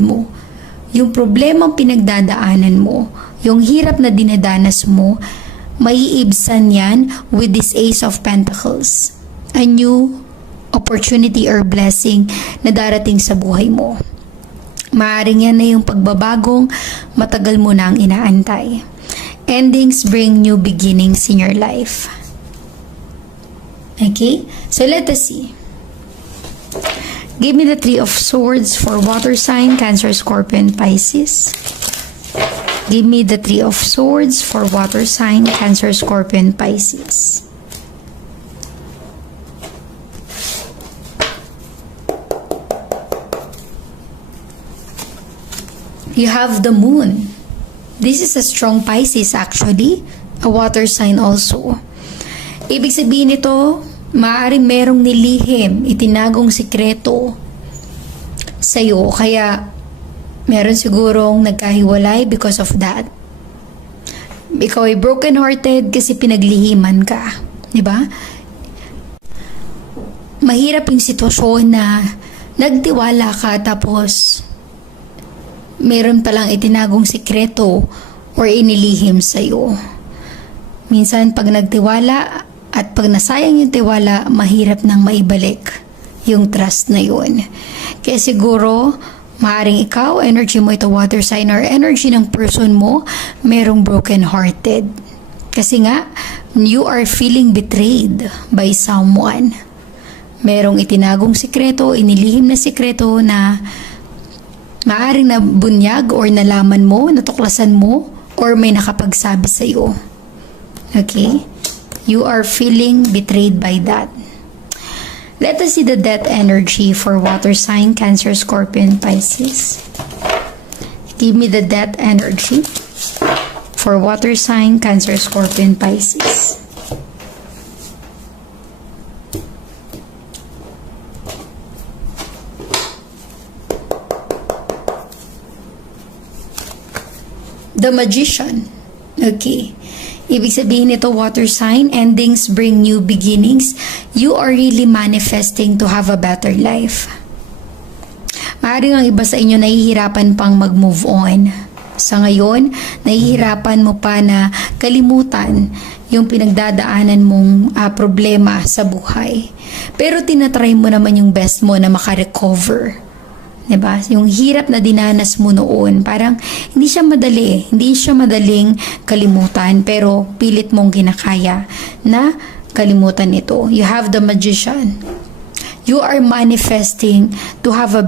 mo, yung problemang pinagdadaanan mo, yung hirap na dinadanas mo, maiibsan yan with this Ace of Pentacles. A new opportunity or blessing na darating sa buhay mo. Maaaring yan na yung pagbabagong matagal mo nang inaantay. Endings bring new beginnings in your life. Okay? So let us see. Give me the Three of Swords for water sign, Cancer, Scorpion, Pisces. Give me the Three of Swords for water sign, Cancer, Scorpion, Pisces. You have the Moon. This is a strong Pisces actually. A water sign also. Ibig sabihin nito, maaaring merong nilihim, itinagong sikreto sa'yo. Kaya, meron sigurong nagkahiwalay because of that. Ikaw ay broken-hearted kasi pinaglihiman ka. Diba? Mahirap yung sitwasyon na nagtiwala ka tapos meron palang itinagong sikreto or inilihim sa'yo. Minsan, pag nagtiwala at pag nasayang yung tiwala, mahirap nang maibalik yung trust na yun. Kaya siguro, maaaring ikaw, energy mo ito water sign or energy ng person mo, merong broken-hearted. Kasi nga, you are feeling betrayed by someone. Merong itinagong sikreto, inilihim na sikreto na maaaring nabunyag or nalaman mo, natuklasan mo, or may nakapagsabi sa'yo. Okay? You are feeling betrayed by that. Let us see the death energy for water sign, Cancer, Scorpion, Pisces. Give me the death energy for water sign, Cancer, Scorpion, Pisces. The Magician. Okay. Ibig sabihin nito, water sign, endings bring new beginnings. You are really manifesting to have a better life. Maaaring ang iba sa inyo nahihirapan pang mag-move on. Sa ngayon, nahihirapan mo pa na kalimutan yung pinagdadaanan mong problema sa buhay. Pero tinatry mo naman yung best mo na makarecover. Diba? Yung hirap na dinanas mo noon, parang hindi siya madaling kalimutan, pero pilit mong kinakaya na kalimutan ito. You have the Magician. You are manifesting to have a